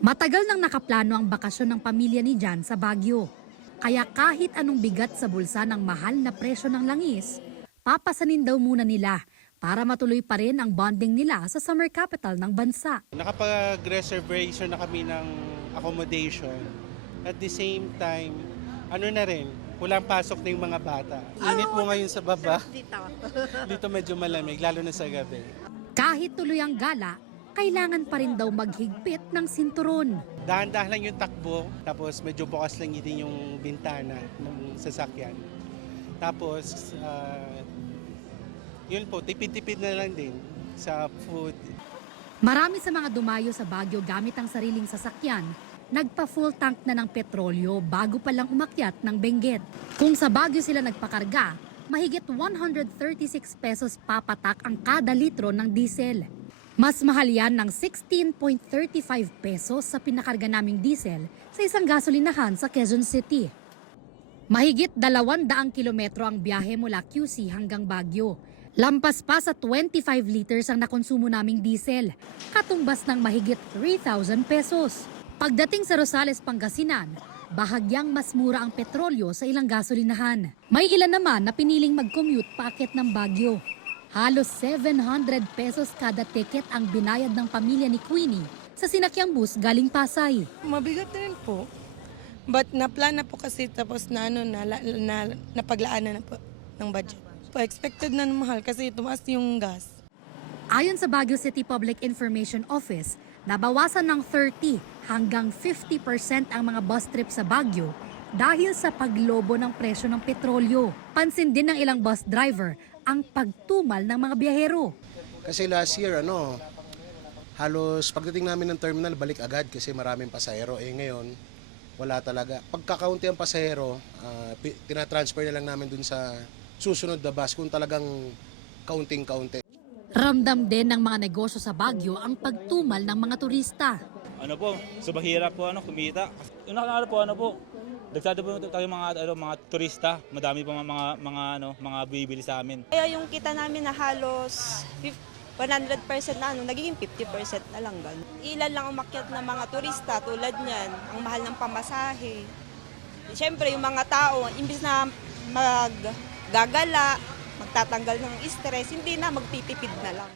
Matagal nang nakaplano ang bakasyon ng pamilya ni Jan sa Baguio. Kaya kahit anong bigat sa bulsa ng mahal na presyo ng langis, papasanin daw muna nila para matuloy pa rin ang bonding nila sa summer capital ng bansa. Nakapag-reservation na kami ng accommodation. At the same time, walang pasok na yung mga bata. Init mo ngayon sa baba. Dito medyo malamig, lalo na sa gabi. Kahit tuloy ang gala, kailangan pa rin daw maghigpit ng sinturon. Dahan-dahan lang yung takbo, tapos medyo bukas lang din yung bintana ng sasakyan. Tapos, yun po, tipid-tipid na lang din sa food. Marami sa mga dumayo sa Baguio gamit ang sariling sasakyan, nagpa-full tank na ng petrolyo bago pa lang umakyat ng Benguet. Kung sa Baguio sila nagpakarga, mahigit 136 pesos papatak ang kada litro ng diesel. Mas mahal yan ng 16.35 pesos sa pinakarga naming diesel sa isang gasolinahan sa Quezon City. Mahigit 200 kilometro ang biyahe mula QC hanggang Baguio. Lampas pa sa 25 liters ang nakonsumo naming diesel, katumbas ng mahigit 3,000 pesos. Pagdating sa Rosales, Pangasinan, bahagyang mas mura ang petrolyo sa ilang gasolinahan. May ilan naman na piniling mag-commute paakyat ng Baguio. Halos 700 pesos kada ticket ang binayad ng pamilya ni Queenie sa sinakyang bus galing Pasay. Mabigat na rin po. But na-plan na po kasi tapos napaglaanan na po ng budget. Expected na mahal kasi tumaas yung gas. Ayon sa Baguio City Public Information Office, nabawasan ng 30 hanggang 50% ang mga bus trip sa Baguio dahil sa paglobo ng presyo ng petrolyo. Pansin din ng ilang bus driver ang pagtumal ng mga biyahero. Kasi last year, halos pagdating namin ng terminal, balik agad kasi maraming pasahero. Ngayon, wala talaga. Pagkakaunti ang pasahero, tinatransfer na lang namin dun sa susunod na bus kung talagang kaunting-kaunti. Ramdam din ng mga negosyo sa Baguio ang pagtumal ng mga turista. Mahirap po kumita. Yung nakakala po, dagsado po tayo mga turista, madami pa mga bibili sa amin. Kaya yung kita namin na halos 100% na nagiging 50% na lang ganun. Ilan lang umakyat na mga turista tulad niyan, ang mahal ng pamasahe. Siyempre yung mga tao, imbis na maggagala, magtatanggal ng stress, hindi na magtitipid na lang.